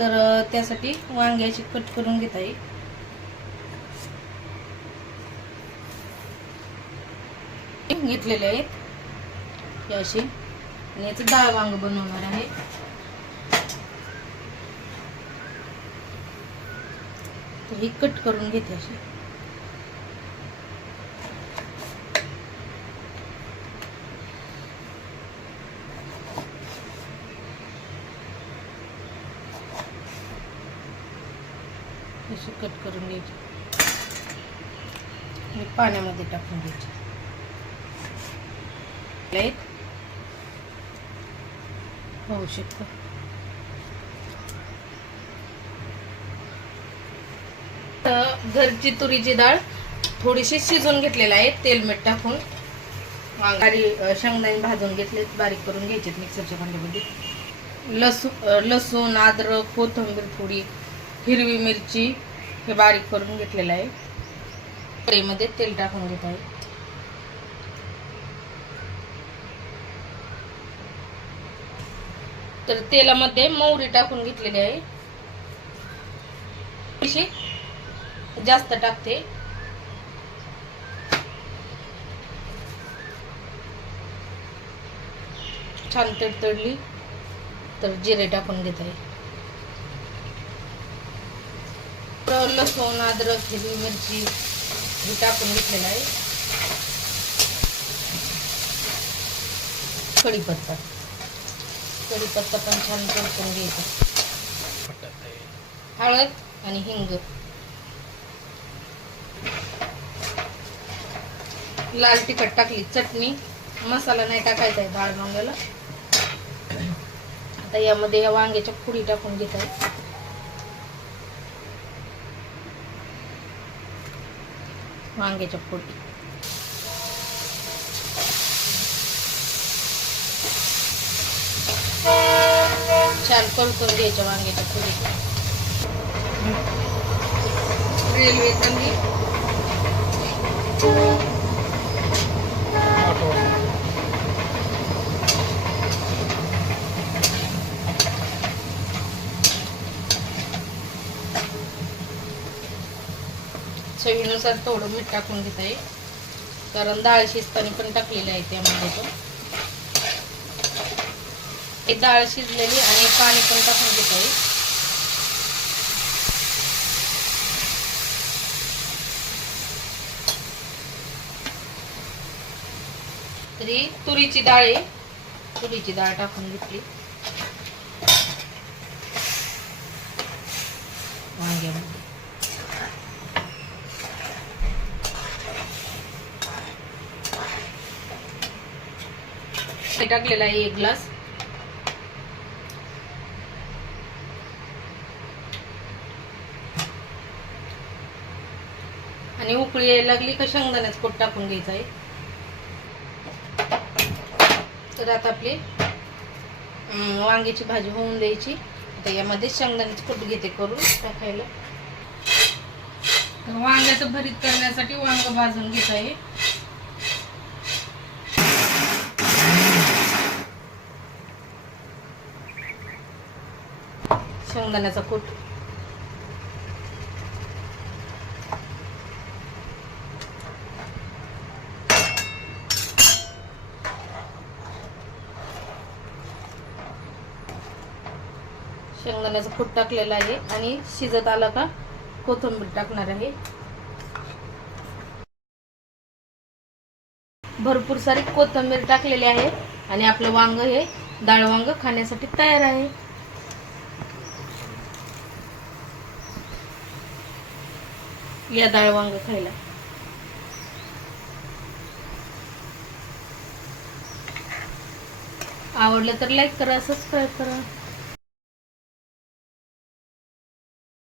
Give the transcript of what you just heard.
तर त्यासाठी वांग्याची कट करून घेता येईल घेतलेले आहेत. हे असे. आणि याचं डाळ वांग बनवणार आहे. तर ही कट करून घेते अशी अशी कट करून घ्यायची. आणि पाण्यामध्ये टाकून घ्यायची. आहेत पाहू शकतो. तर घरची तुरीची डाळ थोडीशी शिजवून घेतलेली आहे. तेल मीठ टाकून. वांगारी शेंगदाणे भाजून घेतले बारीक करून घ्यायचे मिक्सरच्या भांड्यामध्ये. लसूण लसूण अद्रक कोथिंबीर थोडी हिरवी मिरची हे बारीक करून घेतलेलं आहे. कढईमध्ये तेल टाकून घेत आहे. तर तेलामध्ये मोहरी टाकून घेतलेली आहे. जास्त टाकते. छान तडतडली. तर जिरे टाकून घेत आहे. तर लसूण अद्रक हिरवी मिरची हे टाकून घेतलेलं आहे. कढीपत्ता. कढीपत्ता पण छान परतून घ्यायचा. हळद आणि हिंग. लाल तिखट टाकली चटणी. मसाला नाही टाकायचा आहे डाळ वांग्याला. आता यामध्ये या वांग्याच्या पुडी टाकून घेत आहे. वांग्याच्या पुडी छान परतून घ्यायच्या वांग्याच्या पुडी रेल्वे चांगली चवीनुसार थोडं मीठ टाकून घेत. आहे कारण डाळ शिजताना पण टाकलेली आहे त्यामध्ये पण हे डाळ शिजलेली आणि पाणी पण टाकून घेत. आहे तरी तुरीची डाळ आहे. तुरीची डाळ टाकून घेतली. वांग्यामध्ये. टाकलेला आहे एक ग्लास. आणि उकळी यायला लागली का शेंगदाण्याच कोट टाकून घ्यायचा आहे. तर आता आपली वांग्याची भाजी होऊन द्यायची. आता यामध्ये शेंगदाण्याचे कोट घेते करून टाकायला. तर वांग्याचं भरीत करण्यासाठी वांग भाजून घेत आहे. शेंगदाण्याचा कूट. शेंगदाण्याचा कूट टाकलेला आहे आणि शिजत आलं का कोथिंबीर टाकणार आहे. भरपूर सारी कोथिंबीर टाकलेली आहे आणि आपलं वांग हे डाळ वांग खाण्यासाठी तयार आहे. या डाळ वांग खायला. आवडलं तर लाईक करा सबस्क्राईब करा.